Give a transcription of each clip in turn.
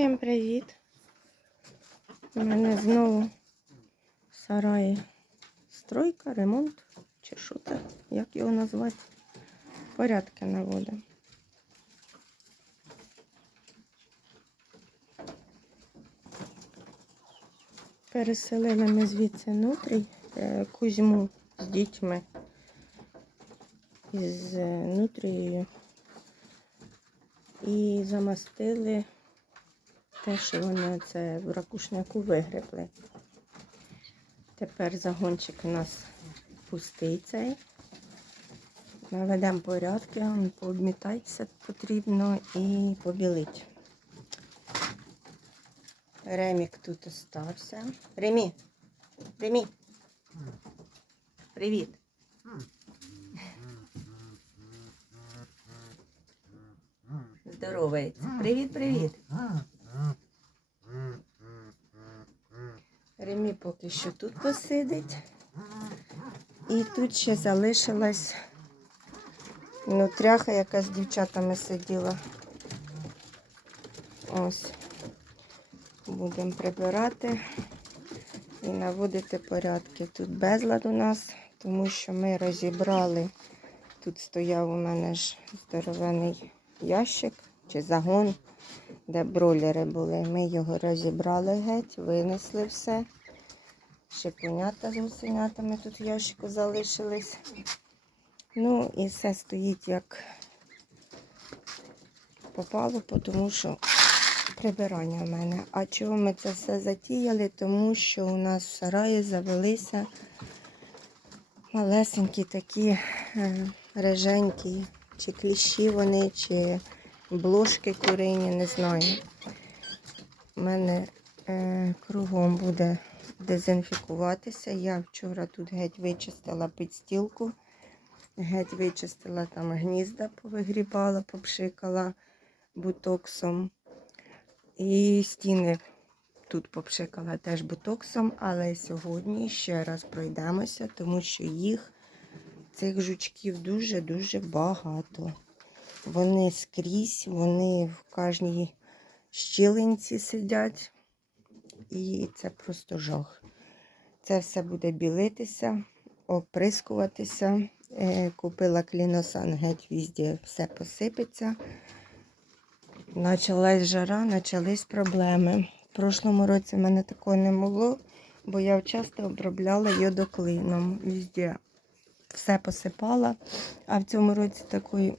Всім привіт! У мене знову в сараї стройка, ремонт, чи що це, як його назвати? Порядки наводимо. Переселили ми звідси нутрій е, Кузьму з дітьми із е, нутрією і замастили те, що вони це в ракушняку вигребли. Тепер загончик у нас пустий цей. Наведемо порядки, пообмітатися потрібно і побілить. Ремік тут остався. Ремі, Ремі. Привіт. Здоровається. Привіт, привіт. Ремі поки що тут посидить. І тут ще залишилась нутряха, яка з дівчатами сиділа. Ось. Будемо прибирати і наводити порядки. Тут безлад у нас, тому що ми розібрали. Тут стояв у мене ж здоровений ящик чи загон, де бройлери були. Ми його розібрали геть, винесли все. Шипенята з гусенятами тут в ящику залишились. Ну і все стоїть як попало, тому що прибирання в мене. А чого ми це все затіяли? Тому що у нас в сараї завелися малесенькі такі е, реженькі, чи кліщі вони, чи блошки курині, не знаю. У мене кругом буде дезінфікуватися. Я вчора тут геть вичистила підстілку, геть вичистила там гнізда, повигрібала, попшикала бутоксом. І стіни тут попшикала теж бутоксом, але сьогодні ще раз пройдемося, тому що їх, цих жучків, дуже-дуже багато. Вони скрізь, вони в кожній щілинці сидять. І це просто жах. Це все буде білитися, оприскуватися. Е, Купила кліносан, геть везде все посипеться. Почалась жара, почались проблеми. В прошлому році в мене такого не було, бо я часто обробляла йодоклином. Везде все посипала, а в цьому році такої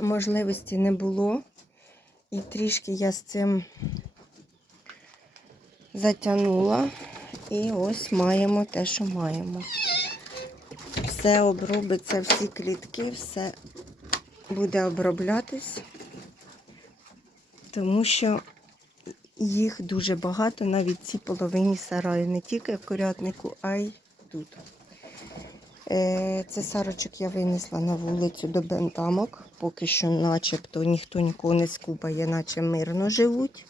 можливості не було. І трішки я з цим затягнула. І ось маємо те, що маємо. Все обробиться, всі клітки, все буде оброблятись, тому що їх дуже багато навіть в цій половині сараю, не тільки в курятнику, а й тут. Е, Це сарочок я винесла на вулицю до бентамок. Поки що начебто ніхто нікого не скубає, наче мирно живуть.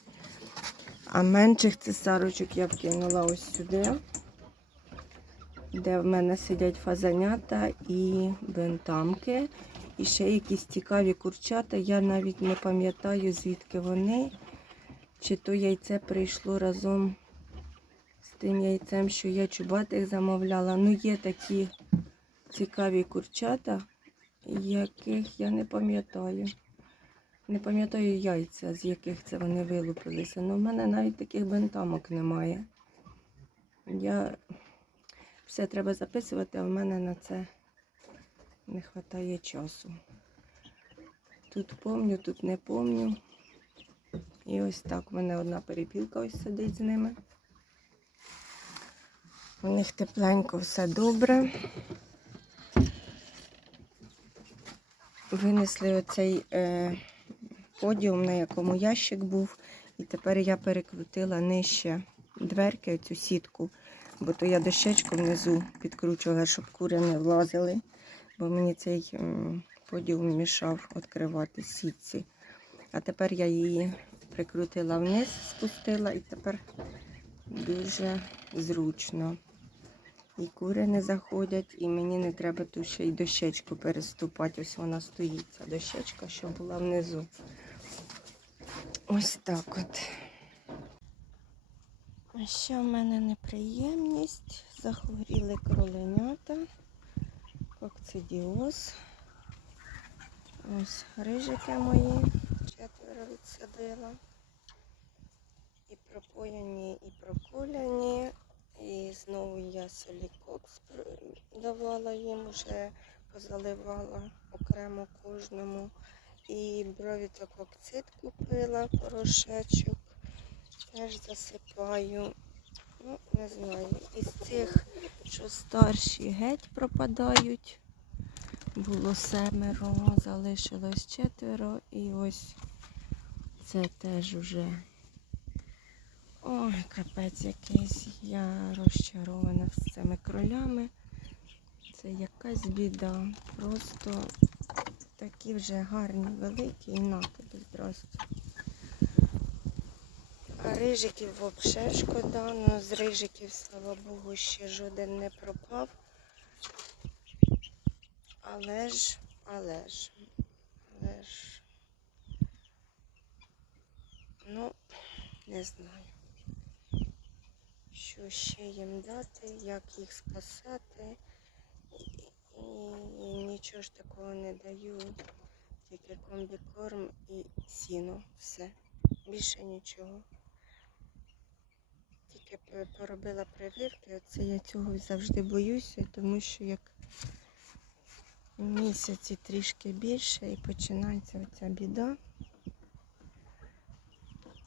А менших цесарочок я вкинула ось сюди, де в мене сидять фазанята і бентамки. І ще якісь цікаві курчата. Я навіть не пам'ятаю, звідки вони. Чи то яйце прийшло разом з тим яйцем, що я чубатих замовляла. Ну, є такі цікаві курчата, яких я не пам'ятаю. Не пам'ятаю яйця, з яких це вони вилупилися. Ну, в мене навіть таких бентамок немає. Я все треба записувати, а в мене на це не вистачає часу. Тут помню, тут не помню. І ось так у мене одна перепілка ось сидить з ними. У них тепленько все добре. Винесли оцей. Е подіум, на якому ящик був. І тепер я перекрутила нижче дверки, цю сітку, бо то я дощечку внизу підкручувала, щоб кури не влазили, бо мені цей подіум мішав відкривати сітці. А тепер я її прикрутила вниз, спустила і тепер дуже зручно. І кури не заходять, і мені не треба тут ще й дощечку переступати. Ось вона стоїть, ця дощечка, що була внизу. Ось так от. А ще в мене неприємність. Захворіли кроленята. Кокцидіоз. Ось рижики мої. Четверо відсадила. І пропояні, і прокуляні. І знову я солікокс давала їм, вже позаливала окремо кожному. І бровітококцит купила порошечок. Теж засипаю. Ну, не знаю. Із цих, що старші геть пропадають. Було семеро, залишилось четверо. І ось це теж уже. Ой, капець якийсь. Я розчарована з цими кролями. Це якась біда. Просто такі вже гарні, великі і на тобі, здрасте. А рижиків взагалі шкода, ну з рижиків, слава Богу, ще жоден не пропав. Але ж, але ж, але ж, ну, не знаю, що ще їм дати, як їх спасати. І, нічого ж такого не даю, тільки комбікорм і сіно, все, більше нічого. Тільки поробила прививки, оце я цього завжди боюся, тому що як місяці трішки більше і починається оця біда.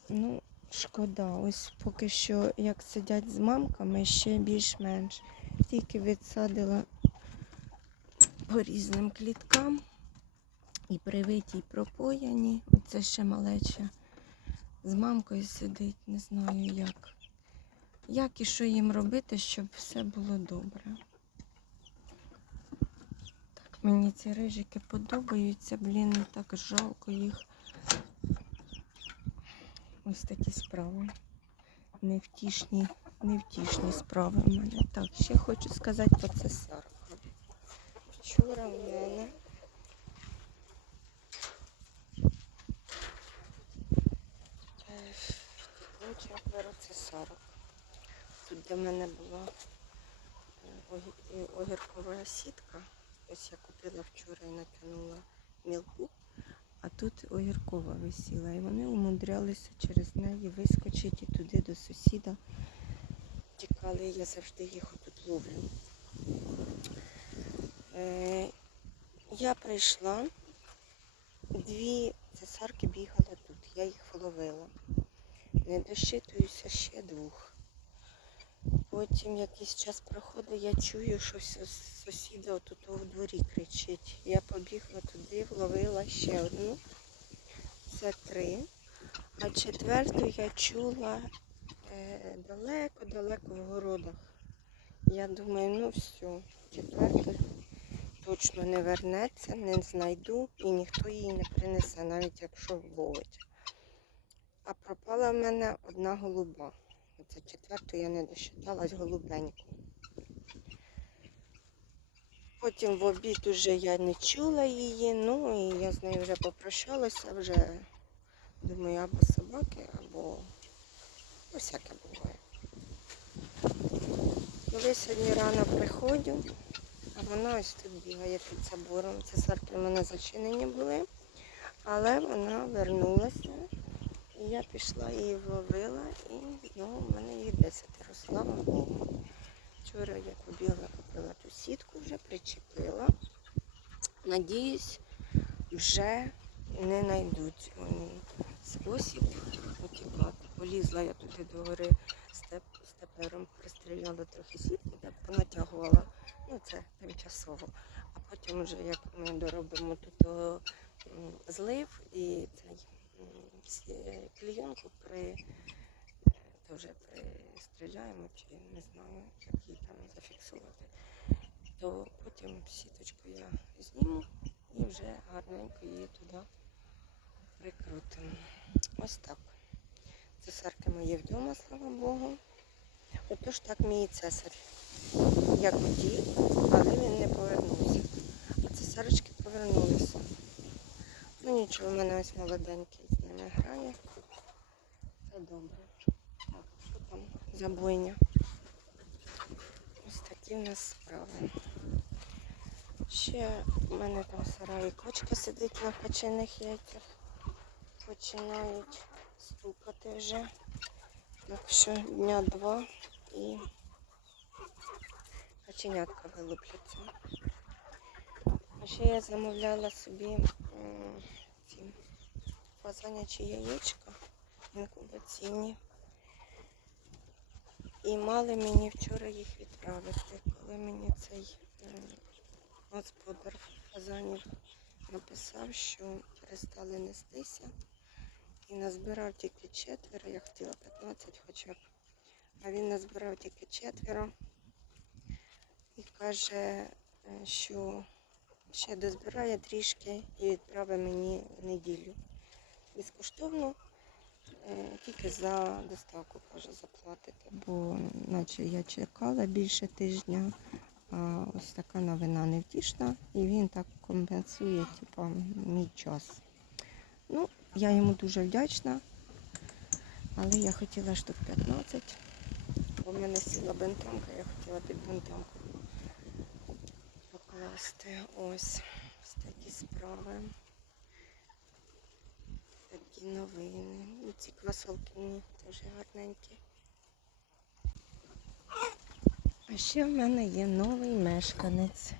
Ну, шкода. Ось поки що, як сидять з мамками, ще більш-менш. Тільки відсадила по різним кліткам. І привиті, і пропояні. Оце ще малеча з мамкою сидить, не знаю як. Як і що їм робити, щоб все було добре. Так, мені ці рижики подобаються, блін, так жалко їх. Ось такі справи. Невтішні, невтішні справи в мене. Так, ще хочу сказати про цесарку. Вчора в мене е, четверо цесарок. Тут де в мене була е, огіркова сітка. Ось я купила вчора і натягнула мілку, а тут огіркова висіла. І вони умудрялися через неї вискочити туди до сусіда. Тікали, я завжди їх отут ловлю. Е, я прийшла, дві цесарки бігали тут, я їх вловила. Не дощитуюся ще двох. Потім якийсь час проходить, я чую, що сус- сусіда отут у дворі кричить. Я побігла туди, вловила ще одну. Це три. А четверту я чула е, далеко-далеко в городах. Я думаю, ну все, четверта точно не вернеться, не знайду і ніхто її не принесе, навіть якщо вловить. А пропала в мене одна голуба. Оце четверту я не досчиталась голубеньку. Потім в обід уже я не чула її, ну і я з нею вже попрощалася, вже думаю, або собаки, або ну, всяке буває. Коли сьогодні рано приходжу, вона ось тут бігає під забором. Цесарки в мене зачинені були, але вона вернулася. І я пішла її вловила і знову в мене їх десятеро, слава Богу. Вчора я побігла, купила ту сітку, вже причепила. Надіюсь, вже не знайдуть спосіб утікати. Полізла я туди до гори степ, степлером, пристріляла трохи сітку, так понатягувала. Ну, це тимчасово. А потім вже як ми доробимо тут злив і цей клійонку при вже пристріляємо, чи не знаю, як її там зафіксувати, то потім сіточку я зніму і вже гарненько її туди прикрутимо. Ось так. Цесарки мої вдома, слава Богу. Отож так мій цесар. Як хотів, але він не повернувся. А цесарочки повернулися. Ну нічого, в мене ось молоденький з ними грає. Все добре. Так, що там забойня. Ось такі в нас справи. Ще в мене там в сараї кочка сидить на качених яйцях. Починають стукати вже. Так що дня два і каченятка вилупляться. А ще я замовляла собі ці фазанячі яєчка інкубаційні. І мали мені вчора їх відправити, коли мені цей господар фазанів написав, що перестали нестися. І назбирав тільки четверо, я хотіла 15 хоча б. А він назбирав тільки четверо і каже, е, що ще дозбирає трішки і відправить мені в неділю. Безкоштовно, е, тільки за доставку каже заплатити. Бо наче я чекала більше тижня, а ось така новина невтішна, і він так компенсує типу, мій час. Ну, я йому дуже вдячна, але я хотіла штук 15. Бо мене сіла бентамка, я хотіла під бентамку покласти. Ось, ось такі справи. Такі новини. І ці квасолки мені теж гарненькі. А ще в мене є новий мешканець.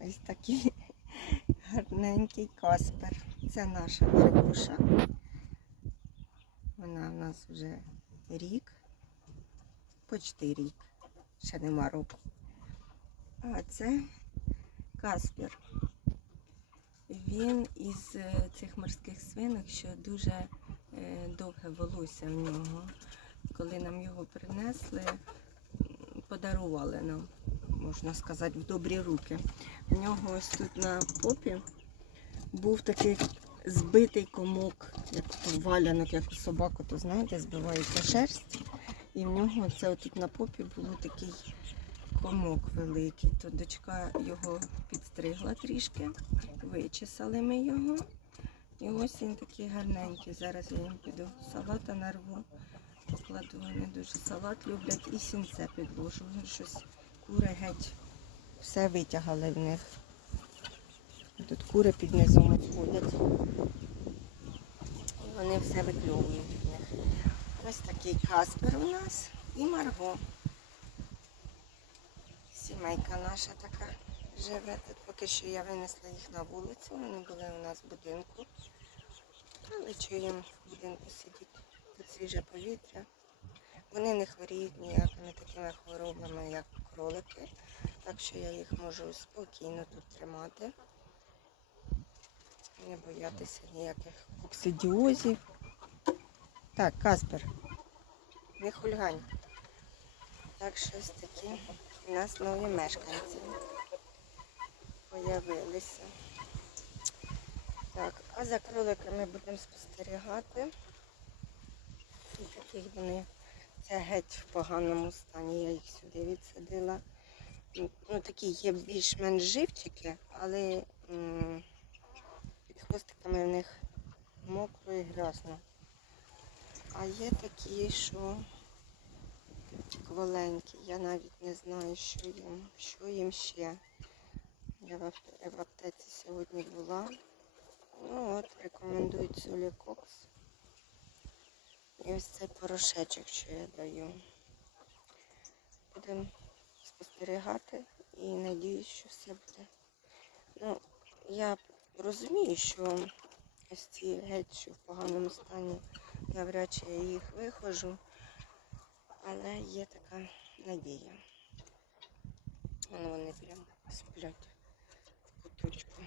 Ось такий гарненький Каспер. Це наша Маргуша. Вона в нас вже рік, почти рік, ще нема року. А це Каспер. Він із е, цих морських свинок, що дуже е, довге волосся в нього. Коли нам його принесли, подарували нам, можна сказати, в добрі руки. У нього ось тут на попі був такий збитий комок, як валянок, як у собаку, то знаєте, збивається шерсть. І в нього це тут на попі було такий комок великий. То дочка його підстригла трішки, вичесали ми його. І ось він такий гарненький. Зараз я їм піду салата нарву. Покладу вони дуже салат люблять і сінце підложу. Щось кури геть все витягали в них. Тут кури під низом ходять. І вони все викльовують в них. Ось такий Каспер у нас і Марго. Сімейка наша така живе. Тут поки що я винесла їх на вулицю. Вони були у нас в будинку. Але чуємо в будинку сидіть. Тут свіже повітря. Вони не хворіють ніякими такими хворобами, як кролики. Так що я їх можу спокійно тут тримати. Не боятися ніяких коксидіозів. Так, Каспер, не хульгань. Так, щось такі у нас нові мешканці появилися. Так, а за кроликами будемо спостерігати. І таких вони це геть в поганому стані. Я їх сюди відсадила. Ну, такі є більш-менш живчики, але м, хвостиками в них мокро і грязно. А є такі, що кволенькі. Я навіть не знаю, що їм, що їм ще. Я в ап- в аптеці сьогодні була. Ну от, рекомендують солі кокс. І ось цей порошечок, що я даю. Будемо спостерігати і надіюсь, що все буде. Ну, я розумію, що ось ці геть, в поганому стані, навряд чи я їх виходжу, але є така надія. Вон вони прям сплять в куточку,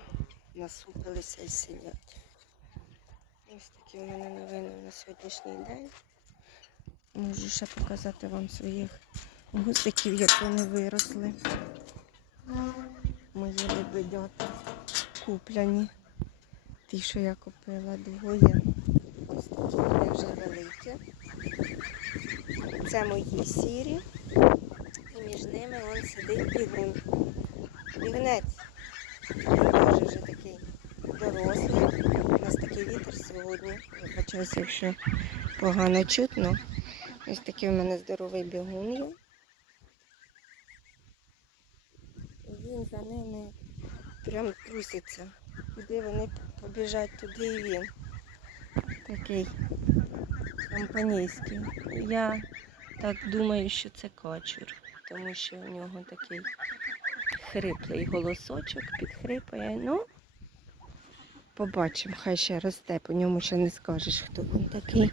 насупилися і сидять. Ось такі у мене новини на сьогоднішній день. Можу ще показати вам своїх гусиків, як вони виросли. Мої лебедята купляні. Ті, що я купила двоє. Ось такі вони вже великі. Це мої сірі. І між ними он сидить бігун. Бігнець. Він теж вже такий дорослий. У нас такий вітер сьогодні. Вибачаюся, якщо погано чутно. Ось такий у мене здоровий бігун є. Він за ними прям труситься. Куди вони побіжать, туди і він. Такий компанійський. Я так думаю, що це качур, тому що у нього такий хриплий голосочок, підхрипає. Ну, побачимо, хай ще росте, по ньому ще не скажеш, хто він такий.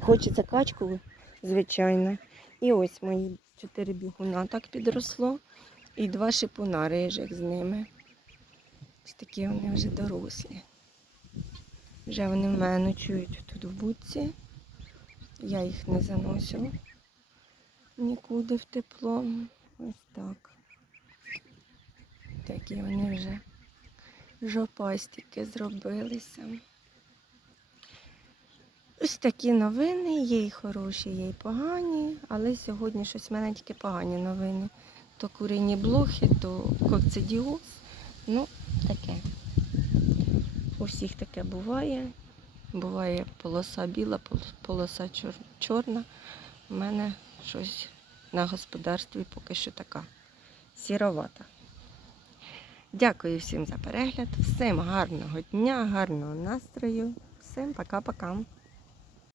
Хочеться качку, звичайно. І ось мої чотири бігуна так підросло. І два шипуна рижих з ними. Ось такі вони вже дорослі. Вже вони в мене ночують тут в будці. Я їх не заносю нікуди в тепло. Ось так. Такі вони вже жопастики зробилися. Ось такі новини, є і хороші, є і погані, але сьогодні щось в мене тільки погані новини. То курині блохи, то кокцидіоз. Ну, таке. У всіх таке буває. Буває полоса біла, полоса чор- чорна. У мене щось на господарстві поки що така сіровата. Дякую всім за перегляд, всім гарного дня, гарного настрою. Всім пока-пока.